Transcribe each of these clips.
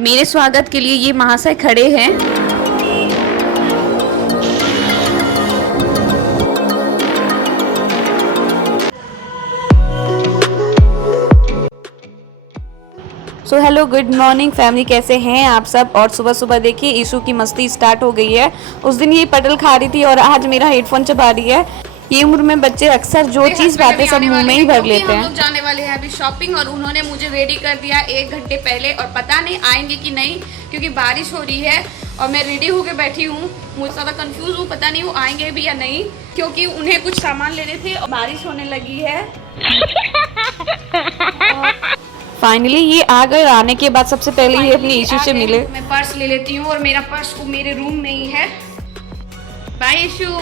मेरे स्वागत के लिए ये महाशय खड़े हैं। So hello, good morning family, कैसे हैं आप सब। और सुबह सुबह देखिए ईशु की मस्ती स्टार्ट हो गई है। उस दिन ये पटल खा रही थी और आज मेरा हेडफोन चबा रही है। ये उम्र में बच्चे अक्सर जो चीज़ पाते सब मुंह में ही भर लेते हैं। हम लोग जाने वाले हैं अभी शॉपिंग और उन्होंने मुझे रेडी कर दिया 1 घंटे पहले और पता नहीं आएंगे कि नहीं, क्योंकि बारिश हो रही है और मैं रेडी होकर बैठी हूँ। मुझे ज़्यादा कंफ्यूज हूँ, पता नहीं वो आएंगे भी या नहीं, क्योंकि उन्हें कुछ सामान लेने थे और बारिश होने लगी है। फाइनली ये आ गए। आने के बाद सबसे पहले ये अपनी ईशु से मिले। मैं पर्स ले लेती हूँ और मेरा पर्स को मेरे रूम में ही है। बाय ईशु।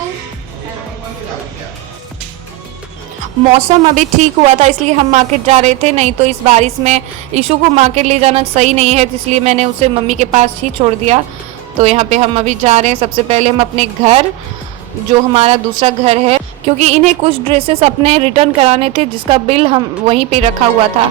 मौसम अभी ठीक हुआ था इसलिए हम मार्केट जा रहे थे, नहीं तो इस बारिश में ईशु को मार्केट ले जाना सही नहीं है, इसलिए मैंने उसे मम्मी के पास ही छोड़ दिया। तो यहाँ पे हम अभी जा रहे हैं। सबसे पहले हम अपने घर, जो हमारा दूसरा घर है, क्योंकि इन्हें कुछ ड्रेसेस अपने रिटर्न कराने थे जिसका बिल हम वहीं पे रखा हुआ था।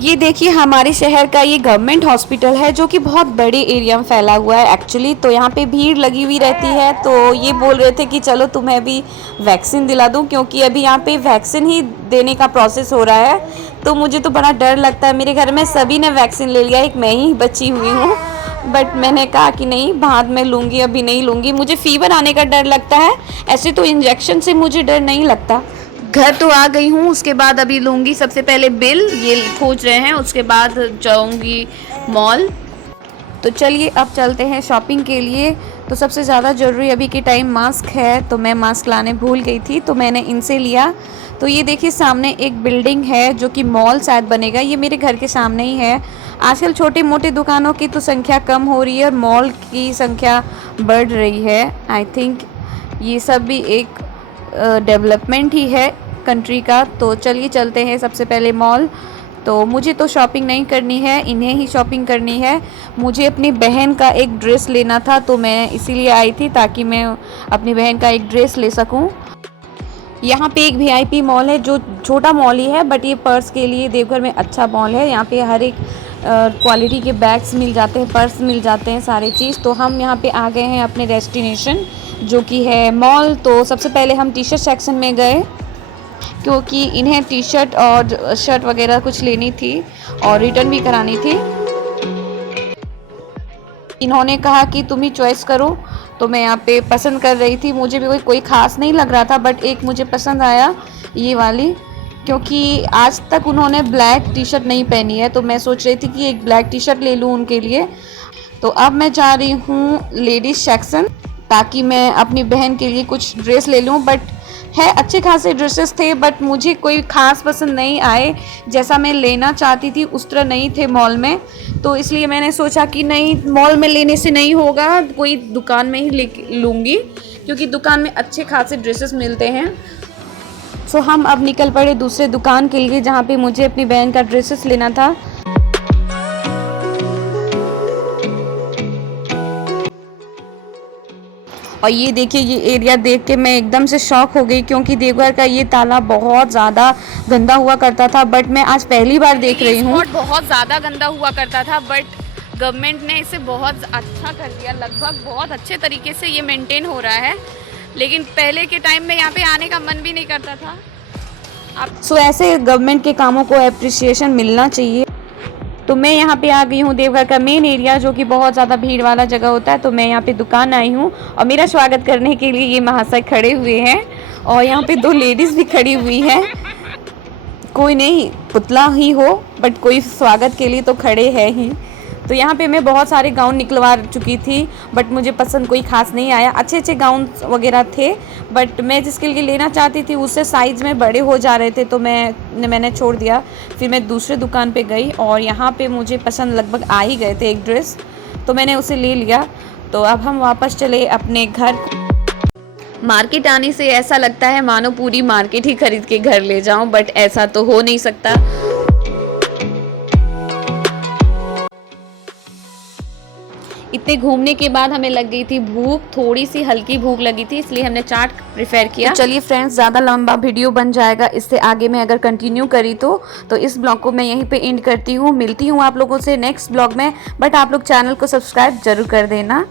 ये देखिए हमारे शहर का ये गवर्नमेंट हॉस्पिटल है जो कि बहुत बड़े एरिया में फैला हुआ है एक्चुअली। तो यहाँ पे भीड़ लगी हुई रहती है। तो ये बोल रहे थे कि चलो तुम्हें भी वैक्सीन दिला दूँ, क्योंकि अभी यहाँ पे वैक्सीन ही देने का प्रोसेस हो रहा है। तो मुझे तो बड़ा डर लगता है। मेरे घर में सभी ने वैक्सीन ले लिया, एक मैं ही बची हुई हूँ। बट मैंने कहा कि नहीं, बाद में लूँगी, अभी नहीं लूँगी। मुझे फीवर आने का डर लगता है, ऐसे तो इंजेक्शन से मुझे डर नहीं लगता। घर तो आ गई हूँ, उसके बाद अभी लूँगी सबसे पहले बिल, ये खोज रहे हैं, उसके बाद जाऊँगी मॉल। तो चलिए अब चलते हैं शॉपिंग के लिए। तो सबसे ज़्यादा ज़रूरी अभी के टाइम मास्क है, तो मैं मास्क लाने भूल गई थी तो मैंने इनसे लिया। तो ये देखिए सामने एक बिल्डिंग है जो कि मॉल शायद बनेगा, ये मेरे घर के सामने ही है। आजकल छोटे मोटे दुकानों की तो संख्या कम हो रही है और मॉल की संख्या बढ़ रही है। आई थिंक ये सब भी एक डेवलपमेंट ही है कंट्री का। तो चलिए चलते हैं सबसे पहले मॉल। तो मुझे तो शॉपिंग नहीं करनी है, इन्हें ही शॉपिंग करनी है। मुझे अपनी बहन का एक ड्रेस लेना था, तो मैं इसीलिए आई थी ताकि मैं अपनी बहन का एक ड्रेस ले सकूं। यहाँ पे एक VIP मॉल है जो छोटा मॉल ही है, बट ये पर्स के लिए देवघर में अच्छा मॉल है। यहाँ पे हर एक क्वालिटी के बैग्स मिल जाते हैं, पर्स मिल जाते हैं, सारे चीज़। तो हम यहाँ पे आ गए हैं अपने डेस्टिनेशन जो कि है मॉल। तो सबसे पहले हम टी शर्ट सेक्शन में गए, क्योंकि इन्हें टी शर्ट और शर्ट वगैरह कुछ लेनी थी और रिटर्न भी करानी थी। इन्होंने कहा कि तुम ही चॉइस करो, तो मैं यहाँ पे पसंद कर रही थी। मुझे भी कोई ख़ास नहीं लग रहा था, बट एक मुझे पसंद आया, ये वाली, क्योंकि आज तक उन्होंने ब्लैक टी शर्ट नहीं पहनी है। तो मैं सोच रही थी कि एक ब्लैक टी शर्ट ले लूँ उनके लिए। तो अब मैं जा रही हूँ लेडीज़ सेक्शन, ताकि मैं अपनी बहन के लिए कुछ ड्रेस ले लूँ। बट है अच्छे खासे ड्रेसेस थे, बट मुझे कोई ख़ास पसंद नहीं आए, जैसा मैं लेना चाहती थी उस तरह नहीं थे मॉल में। तो इसलिए मैंने सोचा कि नहीं, मॉल में लेने से नहीं होगा, कोई दुकान में ही लूँगी, क्योंकि दुकान में अच्छे खासे ड्रेसेस मिलते हैं। सो हम अब निकल पड़े दूसरे दुकान के लिए, जहाँ पे मुझे अपनी बहन का ड्रेसेस लेना था। और ये देखिए, ये एरिया देख के मैं एकदम से शॉक हो गई, क्योंकि देवघर का ये तालाब बहुत ज़्यादा गंदा हुआ करता था, बट मैं आज पहली बार देख रही हूँ। बहुत ज़्यादा गंदा हुआ करता था, बट गवर्नमेंट ने इसे बहुत अच्छा कर दिया। लगभग बहुत अच्छे तरीके से ये मेंटेन हो रहा है, लेकिन पहले के टाइम में यहाँ पे आने का मन भी नहीं करता था। सो ऐसे गवर्नमेंट के कामों को एप्रिसिएशन मिलना चाहिए। तो मैं यहाँ पे आ गई हूँ देवघर का मेन एरिया, जो कि बहुत ज़्यादा भीड़ वाला जगह होता है। तो मैं यहाँ पे दुकान आई हूँ और मेरा स्वागत करने के लिए ये महाशय खड़े हुए हैं, और यहाँ पे 2 लेडीज़ भी खड़ी हुई हैं। कोई नहीं, पुतला ही हो, बट कोई स्वागत के लिए तो खड़े हैं ही। तो यहाँ पे मैं बहुत सारे गाउन निकलवा चुकी थी, बट मुझे पसंद कोई ख़ास नहीं आया। अच्छे अच्छे गाउन वगैरह थे, बट मैं जिसके लिए लेना चाहती थी उससे साइज़ में बड़े हो जा रहे थे, तो मैंने छोड़ दिया। फिर मैं दूसरे दुकान पे गई और यहाँ पे मुझे पसंद लगभग आ ही गए थे एक ड्रेस, तो मैंने उसे ले लिया। तो अब हम वापस चले अपने घर। मार्केट आने से ऐसा लगता है मानो पूरी मार्केट ही खरीद के घर ले जाऊँ, बट ऐसा तो हो नहीं सकता। इतने घूमने के बाद हमें लग गई थी भूख, थोड़ी सी हल्की भूख लगी थी, इसलिए हमने चाट प्रेफर किया। तो चलिए फ्रेंड्स, ज़्यादा लंबा वीडियो बन जाएगा, इससे आगे मैं अगर कंटिन्यू करी तो इस ब्लॉग को मैं यहीं पे एंड करती हूँ। मिलती हूँ आप लोगों से नेक्स्ट ब्लॉग में, बट आप लोग चैनल को सब्सक्राइब जरूर कर देना।